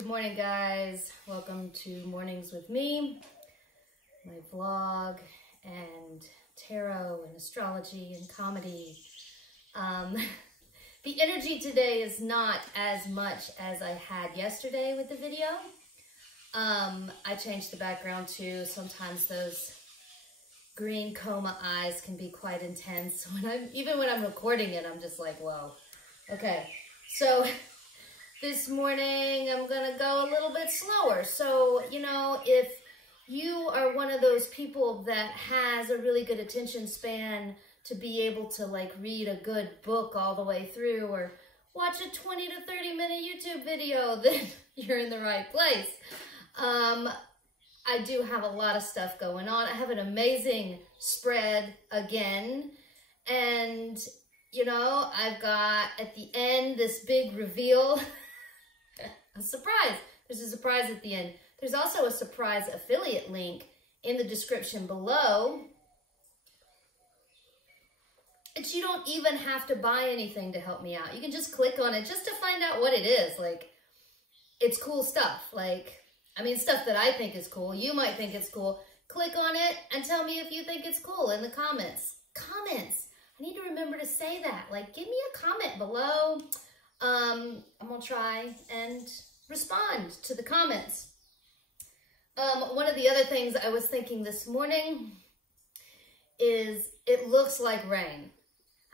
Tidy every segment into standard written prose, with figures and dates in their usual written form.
Good morning, guys. Welcome to Mornings with me, my vlog and tarot and astrology and comedy. The energy today is not as much as I had yesterday with the video. I changed the background too. Sometimes those green coma eyes can be quite intense. Even when I'm recording it, I'm just like, whoa. Okay, so this morning I'm gonna go a little bit slower. So, you know, if you are one of those people that has a really good attention span to be able to like read a good book all the way through or watch a 20 to 30 minute YouTube video, then you're in the right place. I do have a lot of stuff going on. I have an amazing spread again. And, you know, I've got at the end this big reveal. A surprise. There's a surprise at the end. There's also a surprise affiliate link in the description below. And you don't even have to buy anything to help me out. You can just click on it just to find out what it is. Like, it's cool stuff. Like, I mean, stuff that I think is cool. You might think it's cool. Click on it and tell me if you think it's cool in the comments. Comments. I need to remember to say that. Like, give me a comment below. I'm going to try and respond to the comments. One of the other things I was thinking this morning is it looks like rain.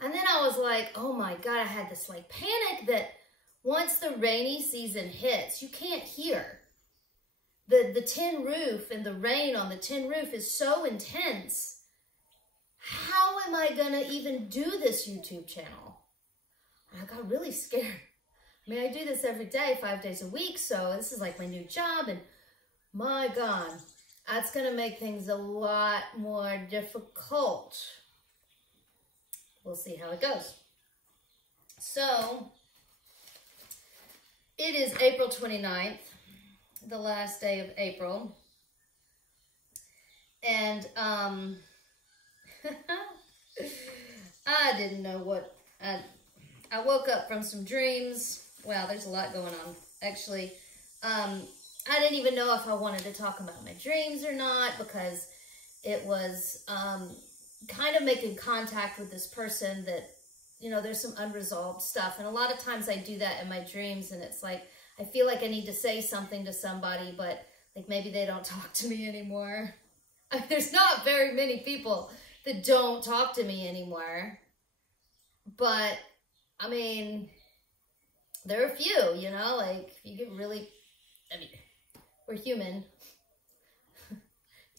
And then I was like, oh my God, I had this like panic that once the rainy season hits, you can't hear. The tin roof and the rain on the tin roof is so intense. How am I going to even do this YouTube channel? I got really scared. I mean, I do this every day, 5 days a week, so this is like my new job, and my God, that's going to make things a lot more difficult. We'll see how it goes. So, it is April 29th, the last day of April, and I didn't know what... I woke up from some dreams. Wow, there's a lot going on, actually. I didn't even know if I wanted to talk about my dreams or not because it was kind of making contact with this person that, you know, there's some unresolved stuff. And a lot of times I do that in my dreams, and it's like, I feel like I need to say something to somebody, but like maybe they don't talk to me anymore. I mean, there's not very many people that don't talk to me anymore. But I mean, there are a few, you know, like you get really, I mean, we're human.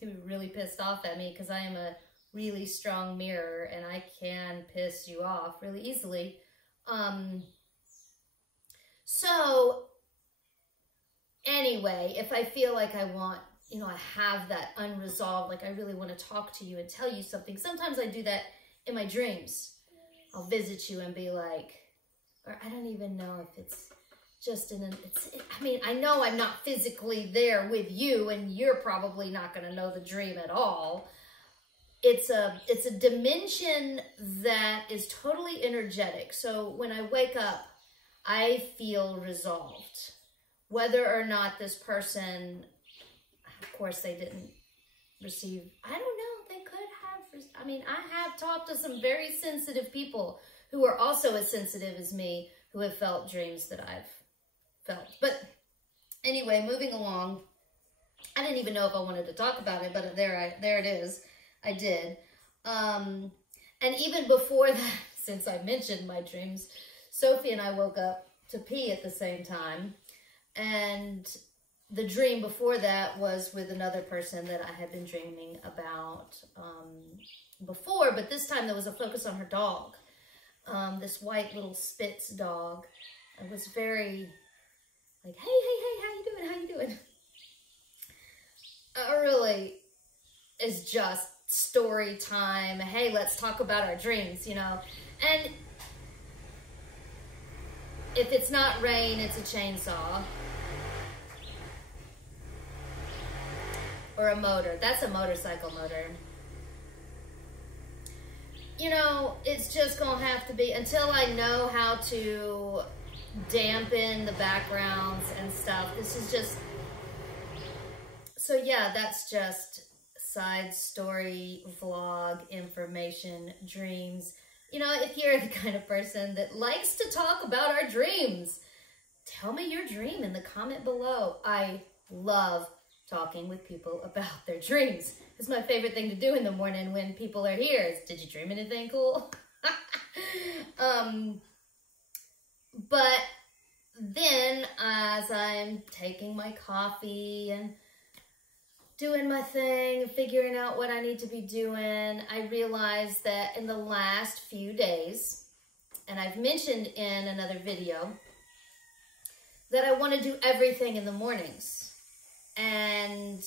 You get really pissed off at me because I am a really strong mirror and I can piss you off really easily. So anyway, if I feel like I want, you know, I have that unresolved, like I really want to talk to you and tell you something. Sometimes I do that in my dreams. I'll visit you and be like, or I don't even know if it's just I mean, I know I'm not physically there with you and you're probably not going to know the dream at all. It's a dimension that is totally energetic. So when I wake up, I feel resolved. Whether or not this person, of course they didn't receive, I don't know. I mean, I have talked to some very sensitive people who are also as sensitive as me who have felt dreams that I've felt. But anyway, moving along, I didn't even know if I wanted to talk about it, but there it is. I did. And even before that, since I mentioned my dreams, Sophie and I woke up to pee at the same time. And the dream before that was with another person that I had been dreaming about before, but this time there was a focus on her dog. This white little Spitz dog. I was very like, hey, how you doing? How you doing? Really is just story time. Hey, let's talk about our dreams, you know. And if it's not rain, it's a chainsaw. Or a motor. That's a motorcycle motor. You know, it's just going to have to be, until I know how to dampen the backgrounds and stuff. This is just, so yeah, that's just side story, vlog, information, dreams. You know, if you're the kind of person that likes to talk about our dreams, tell me your dream in the comment below. I love talking with people about their dreams. It's my favorite thing to do in the morning when people are here is, did you dream anything cool? But then as I'm taking my coffee and doing my thing and figuring out what I need to be doing, I realized that in the last few days, and I've mentioned in another video, that I want to do everything in the mornings. And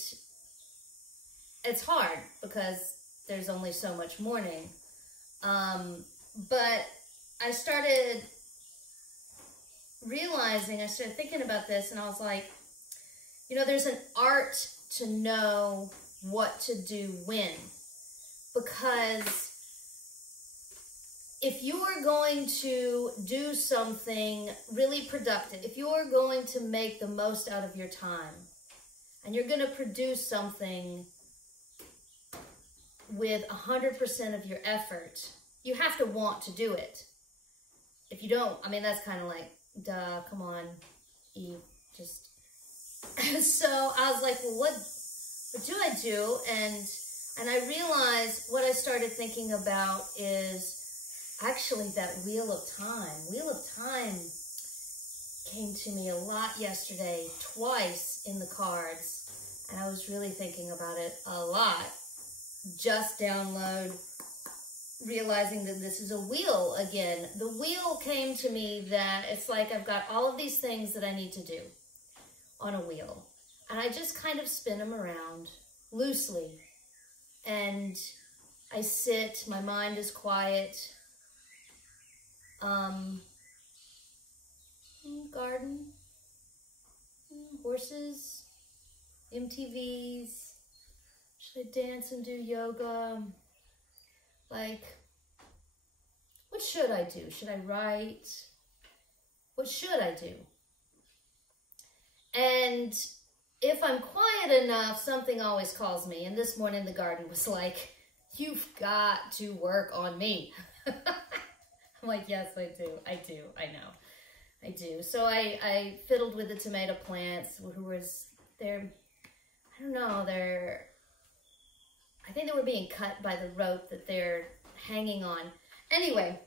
it's hard because there's only so much morning. But I started realizing, I started thinking about this, and I was like, you know, there's an art to know what to do when. Because if you are going to do something really productive, if you are going to make the most out of your time, and you're going to produce something with 100% of your effort, you have to want to do it. If you don't, I mean, that's kind of like, duh, come on, Eve, just... So I was like, well, what do I do? And I realized what I started thinking about is actually that Wheel of Time. Wheel of Time came to me a lot yesterday, twice in the cards, and I was really thinking about it a lot. Just download, realizing that this is a wheel again. The wheel came to me that it's like I've got all of these things that I need to do on a wheel, and I just kind of spin them around loosely, and I sit, my mind is quiet. Garden, horses, MTVs, should I dance and do yoga? Like, what should I do? Should I write? What should I do? And if I'm quiet enough, something always calls me. And this morning the garden was like, you've got to work on me. I'm like, yes, I do. I know. I do. So I fiddled with the tomato plants, who was there. I don't know, I think they were being cut by the rope that they're hanging on. Anyway,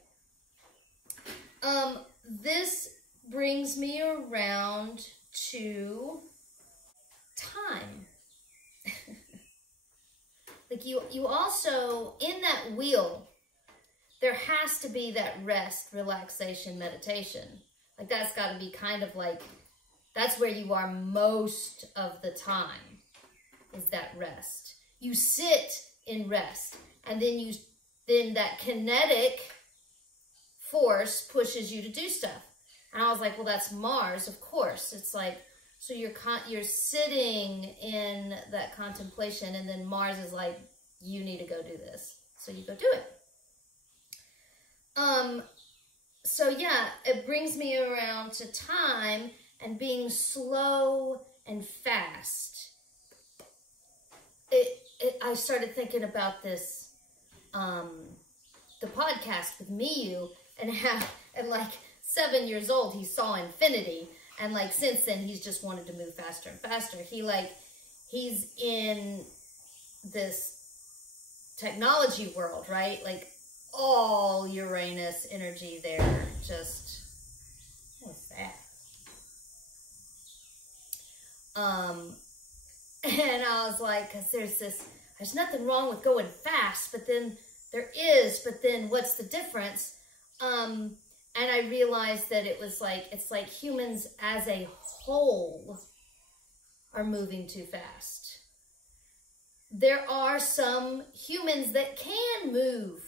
this brings me around to time. Like you also, in that wheel, there has to be that rest, relaxation, meditation. Like that's got to be kind of like, that's where you are most of the time, is that rest. You sit in rest, and then that kinetic force pushes you to do stuff. And I was like, well, that's Mars, of course. It's like, so you're sitting in that contemplation, and then Mars is like, you need to go do this. So you go do it. So yeah, it brings me around to time and being slow and fast. I started thinking about this, the podcast with Miyu, and how at like 7 years old, he saw infinity. And like, since then, he's just wanted to move faster and faster. He's in this technology world, right? Like all Uranus energy there, just, what's that? And I was like, because there's nothing wrong with going fast, but then there is, but then what's the difference? And I realized that it's like humans as a whole are moving too fast. There are some humans that can move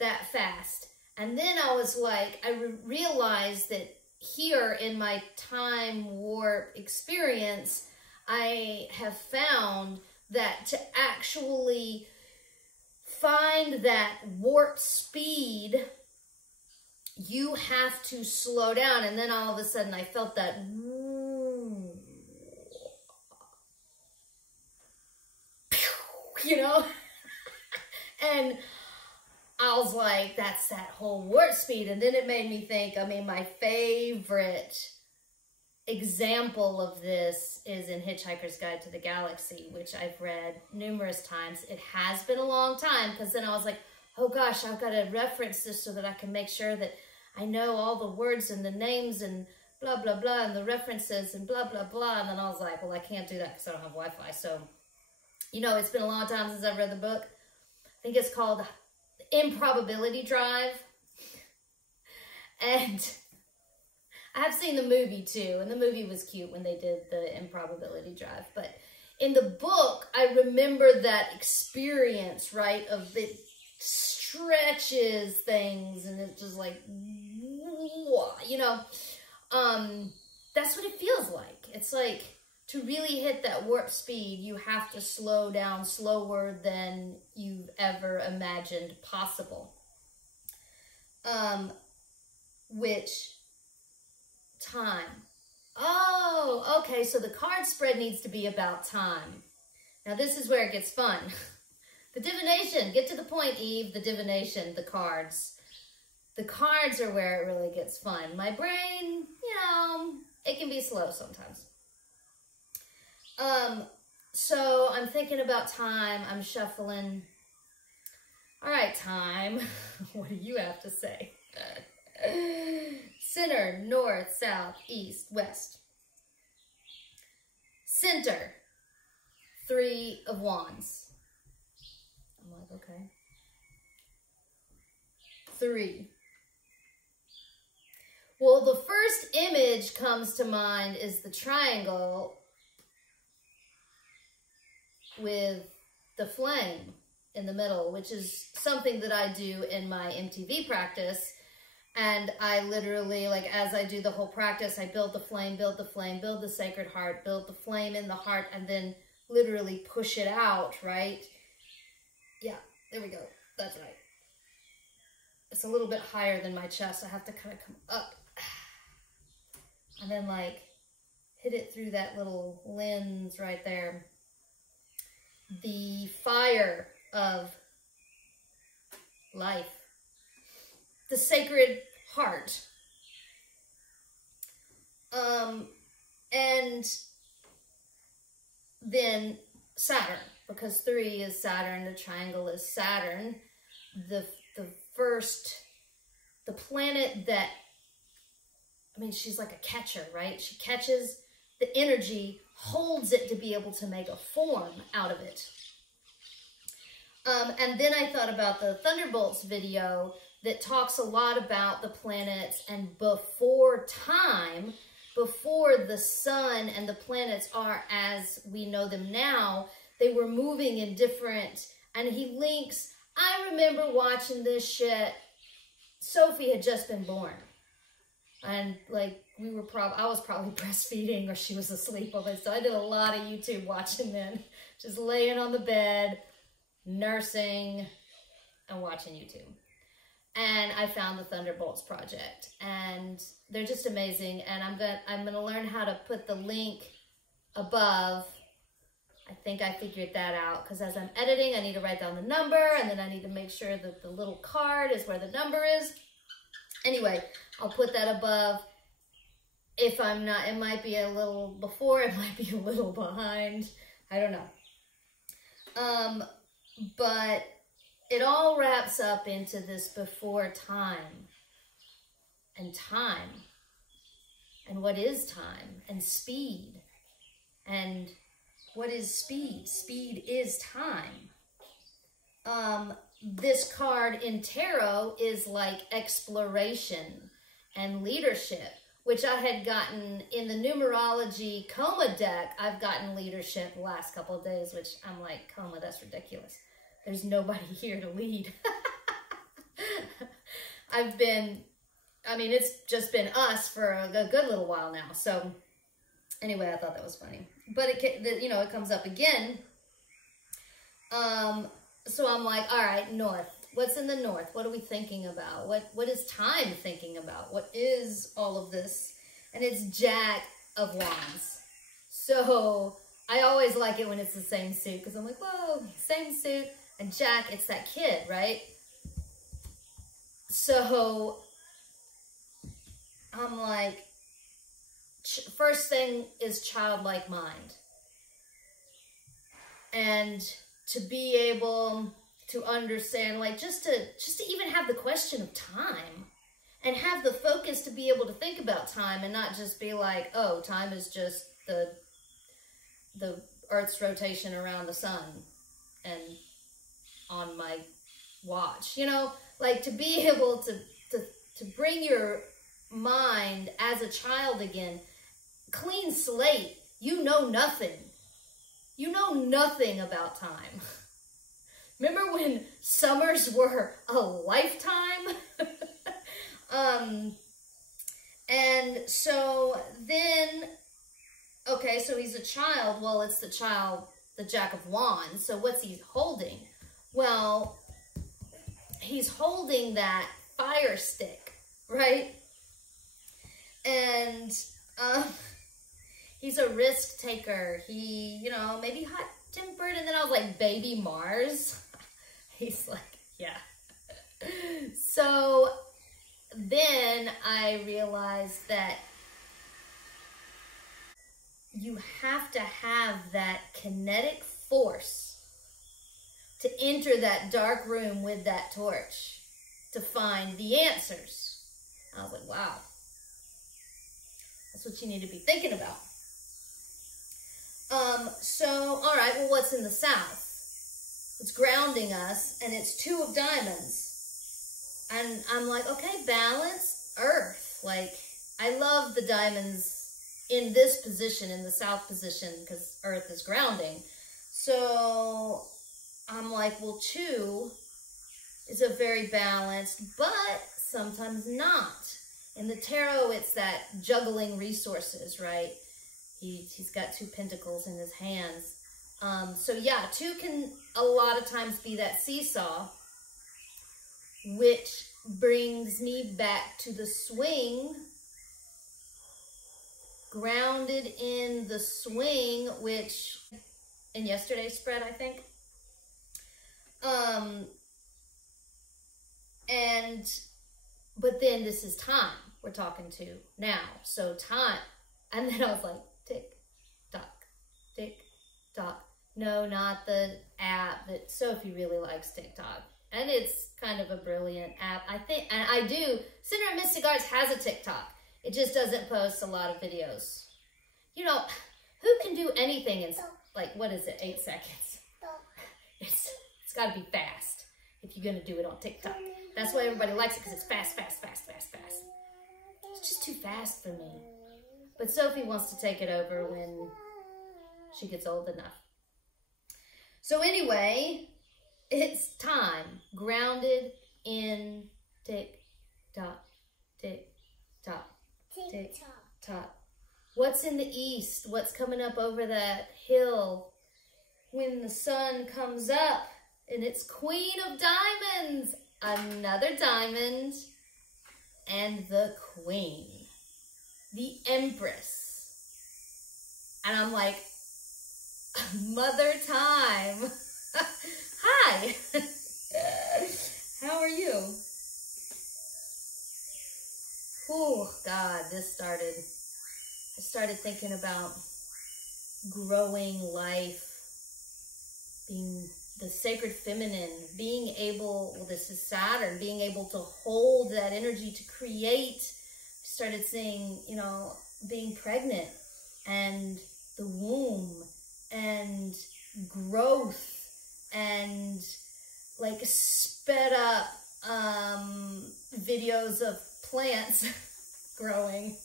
that fast. And then I was like, I realized that here in my time warp experience, I have found that to actually find that warp speed you have to slow down. And then all of a sudden I felt that, you know, and I was like, that's that whole warp speed. And then it made me think, I mean, my favorite example of this is in Hitchhiker's Guide to the Galaxy, which I've read numerous times. It has been a long time, because then I was like, oh gosh, I've got to reference this so that I can make sure that I know all the words and the names and blah, blah, blah, and the references and blah, blah, blah. And then I was like, well, I can't do that because I don't have Wi-Fi. So, you know, it's been a long time since I've read the book. I think it's called Improbability Drive. And I have seen the movie too, and the movie was cute when they did the Improbability Drive. But in the book, I remember that experience, right, of it stretches things, and it's just like, you know, that's what it feels like. It's like, to really hit that warp speed, you have to slow down slower than you've ever imagined possible. Which time? Oh, okay, so the card spread needs to be about time. Now this is where it gets fun. The divination, get to the point, Eve, the divination, the cards. The cards are where it really gets fun. My brain, you know, it can be slow sometimes. So I'm thinking about time, I'm shuffling. All right, time, what do you have to say? Center, north, south, east, west. Center, 3 of Wands. I'm like, okay. 3. Well, the first image comes to mind is the triangle with the flame in the middle, which is something that I do in my MTV practice. And I literally, like, as I do the whole practice, I build the flame, build the flame, build the sacred heart, build the flame in the heart, and then literally push it out, right? Yeah, there we go. That's right. It's a little bit higher than my chest. I have to kind of come up. And then, like, hit it through that little lens right there. The fire of life. The sacred heart. And then Saturn, because 3 is Saturn, the triangle is Saturn. The planet that, I mean, she's like a catcher, right? She catches the energy, holds it to be able to make a form out of it. And then I thought about the Thunderbolts video that talks a lot about the planets, and before time, before the sun and the planets are as we know them now, they were moving in different, and he links, I remember watching this shit, Sophie had just been born. And like, I was probably breastfeeding, or she was asleep of it. So I did a lot of YouTube watching then, just laying on the bed, nursing, and watching YouTube. And I found the Thunderbolts project, and they're just amazing. And I'm gonna learn how to put the link above. I think I figured that out, because as I'm editing, I need to write down the number, and then I need to make sure that the little card is where the number is. Anyway, I'll put that above. If I'm not, it might be a little before, it might be a little behind. I don't know. But it all wraps up into this before time. And time. And what is time? And speed. And what is speed? Speed is time. This card in tarot is like exploration and leadership, which I had gotten in the numerology coma deck. I've gotten leadership the last couple of days, which I'm like, coma, that's ridiculous. There's nobody here to lead. It's just been us for a good little while now. So anyway, I thought that was funny. But it comes up again. So I'm like, all right, north. What's in the north? What are we thinking about? What is time thinking about? What is all of this? And it's Jack of Wands. So I always like it when it's the same suit, because I'm like, whoa, same suit. And Jack, it's that kid, right? So I'm like, first thing is childlike mind. And to be able to understand, like, just to even have the question of time, and have the focus to be able to think about time, and not just be like, oh, time is just the Earth's rotation around the sun and on my watch, you know, like, to be able to bring your mind as a child again, clean slate. You know nothing. You know nothing about time. Remember when summers were a lifetime? And so then, okay, so he's a child. Well, it's the child, the Jack of Wands. So what's he holding? Well, he's holding that fire stick, right? And he's a risk taker. He, you know, maybe hot-tempered. And then I was like, baby Mars. He's like, yeah. So then I realized that you have to have that kinetic force to enter that dark room with that torch to find the answers. I was like, wow. That's what you need to be thinking about. So, all right, well, what's in the south? It's grounding us, and it's 2 of diamonds. And I'm like, okay, balance, earth. Like, I love the diamonds in this position, in the south position, because earth is grounding. So I'm like, well, 2 is a very balanced, but sometimes not. In the tarot, it's that juggling resources, right? He's got 2 pentacles in his hands. So yeah, 2 can a lot of times be that seesaw, which brings me back to the swing, grounded in the swing, which in yesterday's spread, I think. But then this is time we're talking to now. So time. And then I was like, tick, tock, tick, tock. No, not the app that Sophie really likes, TikTok. And it's kind of a brilliant app, I think. And I do. Center of Mystic Arts has a TikTok. It just doesn't post a lot of videos. You know, who can do anything in, like, what is it, 8 seconds? It's got to be fast if you're going to do it on TikTok. That's why everybody likes it, because it's fast, fast, fast, fast, fast. It's just too fast for me. But Sophie wants to take it over when she gets old enough. So anyway, it's time. Grounded in tick-tock, tick-tock, tick-tock. What's in the east? What's coming up over that hill when the sun comes up? And it's Queen of Diamonds. Another diamond. And the Queen. The Empress. And I'm like, Mother Time. Hi. How are you? Oh, God, I started thinking about growing life, being the sacred feminine, being able, well, this is Saturn, being able to hold that energy to create. I started seeing, you know, being pregnant and the womb and growth and like sped up videos of plants growing.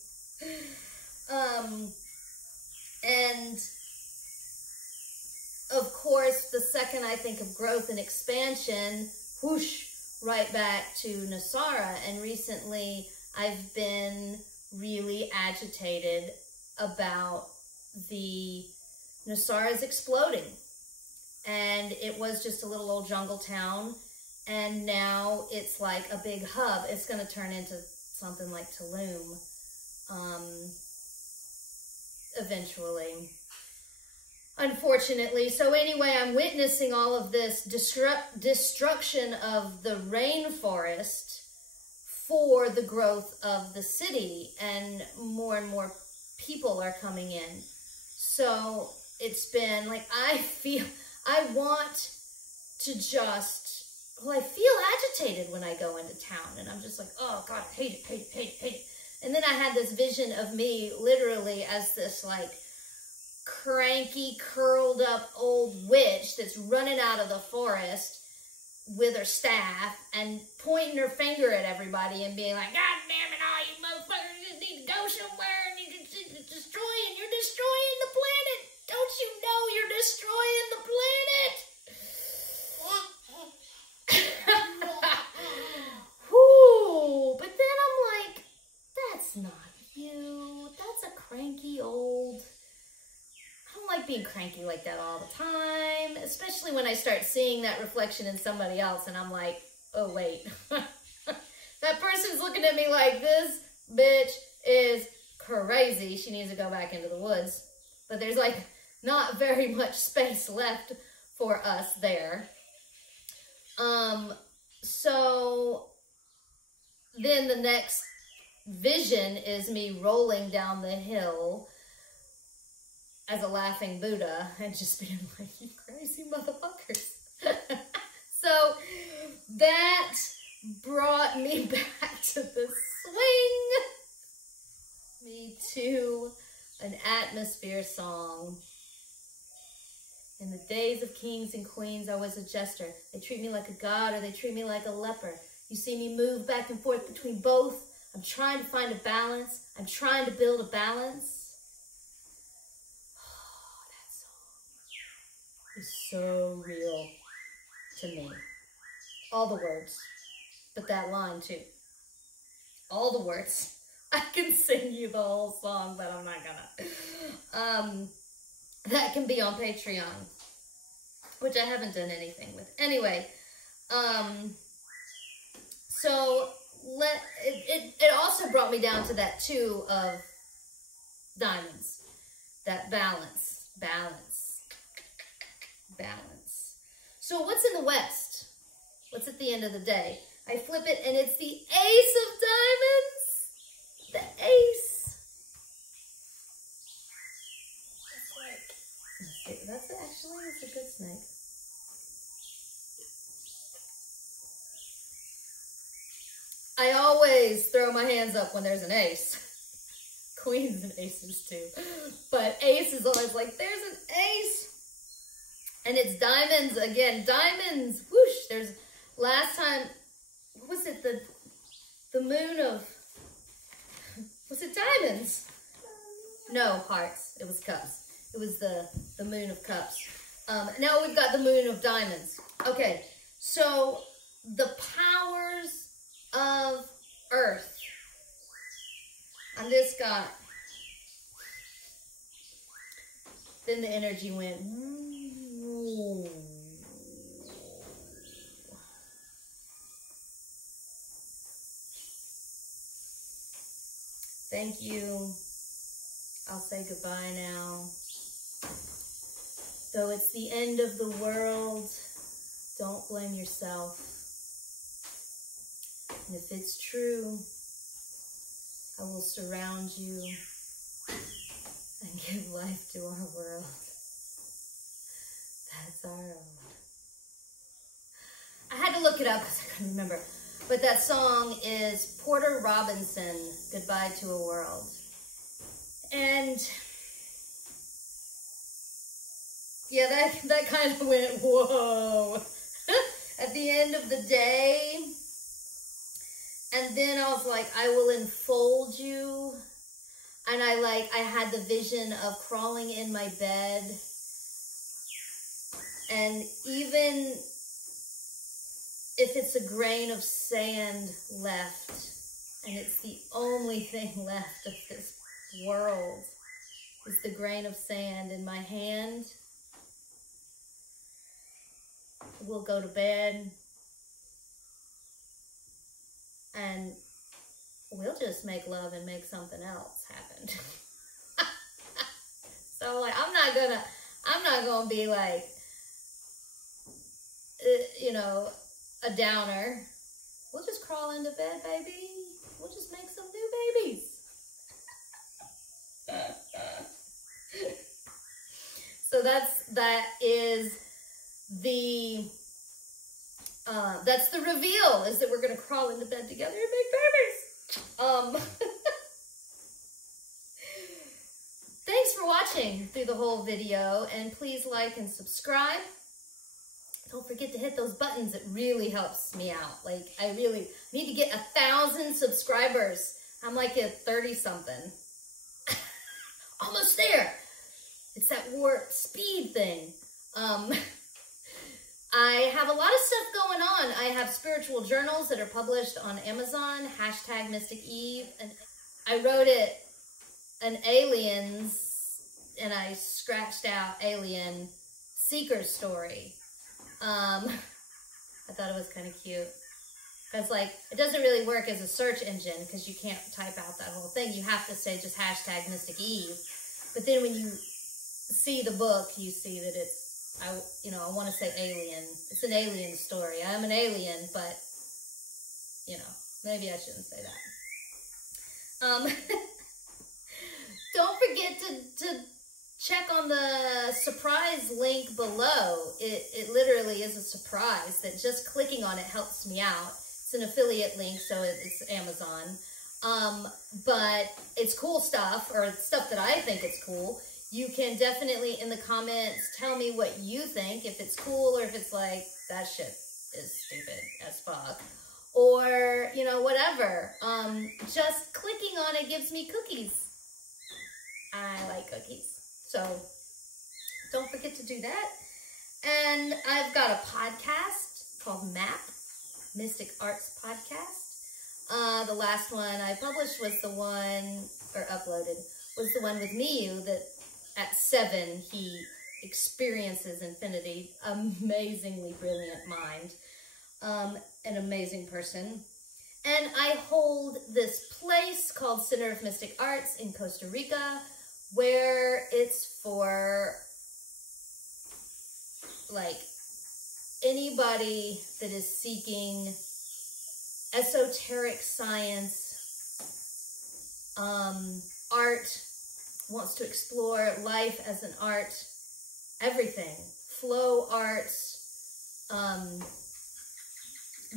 And of course, the second I think of growth and expansion, whoosh, right back to Nasara. And recently I've been really agitated about the Nasara's exploding. And it was just a little old jungle town. And now it's like a big hub. It's going to turn into something like Tulum eventually, unfortunately. So anyway, I'm witnessing all of this destruction of the rainforest for the growth of the city, and more people are coming in. So it's been like, I want to just, well, I feel agitated when I go into town, and I'm just like, oh God, I hate it. And then I had this vision of me literally as this like cranky, curled up old witch that's running out of the forest with her staff and pointing her finger at everybody and being like, God damn it all, you motherfuckers just need to go somewhere and you're destroying the planet. Don't you know you're destroying the planet? Whew. But then I'm like, that's not you. That's a cranky old... I don't like being cranky like that all the time, especially when I start seeing that reflection in somebody else and I'm like, oh wait, that person's looking at me like, this bitch is crazy. She needs to go back into the woods. But there's like not very much space left for us there. So then the next vision is me rolling down the hill as a laughing Buddha and just being like, you crazy motherfuckers. So that brought me back to the swing, me to an atmosphere song. In the days of kings and queens, I was a jester. They treat me like a god or they treat me like a leper. You see me move back and forth between both. I'm trying to find a balance. I'm trying to build a balance. Oh, that song is so real to me. All the words, but that line too. All the words. I can sing you the whole song, but I'm not gonna. That can be on Patreon, which I haven't done anything with. Anyway, so it also brought me down to that too of diamonds, that balance. So what's in the West? What's at the end of the day? I flip it and it's the Ace of Diamonds. The Ace. That's a good snake. I always throw my hands up when there's an ace. Queens and aces too. But ace is always like, there's an ace. And it's diamonds again. Diamonds. Whoosh. There's last time, what was it? The moon of, was it diamonds? No, hearts. It was cups. It was the moon of cups. Now we've got the moon of diamonds. Okay, so the powers of earth. And this got, then the energy went, ooh. Thank you. I'll say goodbye now. Though it's the end of the world, don't blame yourself. And if it's true, I will surround you and give life to our world. That's our own. I had to look it up because I couldn't remember. But that song is Porter Robinson, Goodbye to a World. And yeah, that kind of went, whoa, at the end of the day. And then I was like, I will enfold you. And I had the vision of crawling in my bed. And even if it's a grain of sand left, and it's the only thing left of this world, is the grain of sand in my hand, we'll go to bed and we'll just make love and make something else happen. So like, I'm not gonna be like, you know, a downer. We'll just crawl into bed, baby. We'll just make some new babies. So that's the reveal, is that we're gonna crawl into bed together and make babies. Thanks for watching through the whole video, and please like and subscribe. Don't forget to hit those buttons. It really helps me out. Like, I really need to get 1,000 subscribers. I'm like at 30-something. Almost there. It's that warp speed thing. I have a lot of stuff going on. I have spiritual journals that are published on Amazon, #MysticEve. And I wrote it an aliens, and I scratched out alien seeker story. I thought it was kind of cute. Because, like, it doesn't really work as a search engine because you can't type out that whole thing. You have to say just #MysticEve. But then when you see the book, you see that it's, I want to say alien. It's an alien story. I'm an alien, but, you know, maybe I shouldn't say that. Don't forget to check on the surprise link below. It literally is a surprise that just clicking on it helps me out. It's an affiliate link, so it's Amazon. But it's cool stuff, or stuff that I think it's cool. You can definitely in the comments tell me what you think, if it's cool or if it's like, that shit is stupid as fuck. Or, you know, whatever. Just clicking on it gives me cookies. I like cookies. So don't forget to do that. And I've got a podcast called MAP, Mystic Arts Podcast. The last one I published was the one, or uploaded, was the one with Miyu that at 7 he experiences infinity. Amazingly brilliant mind. An amazing person. And I hold this place called Center of Mystic Arts in Costa Rica, where it's for, like, anybody that is seeking esoteric science, art, wants to explore life as an art, everything, flow arts,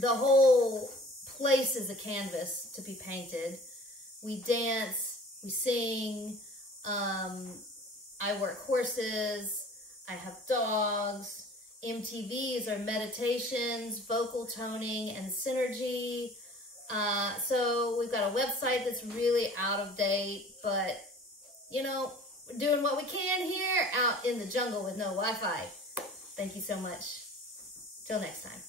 the whole place is a canvas to be painted. We dance, we sing, I work horses, I have dogs. MTVs are meditations, vocal toning, and synergy. So we've got a website that's really out of date, but, you know, we're doing what we can here out in the jungle with no Wi-Fi. Thank you so much. Till next time.